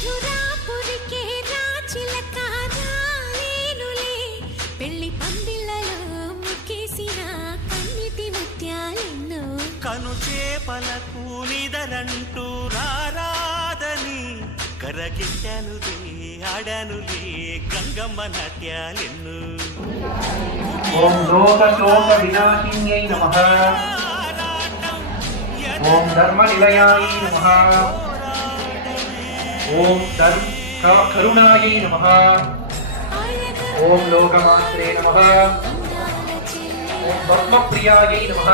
మధురాపురికే రాచిలక రాలేనులే పెళ్లి పందిళ్ళలో ముక్కేసిన కన్నిటి ముత్యాలెన్నో కను చేపలకు నిదరంటూ రారాదని కరగిట్టనులే ఆడనులే గంగమ్మ నాట్యాలెన్ను. ఓం లోక శోక వినాశిన్యై నమః. ఓం ధర్మ నిలయాయ నమః. ఓం కరుణాయై నమః. ఓం లోకమాత్రే నమః. ఓం పద్మప్రియాయై నమః.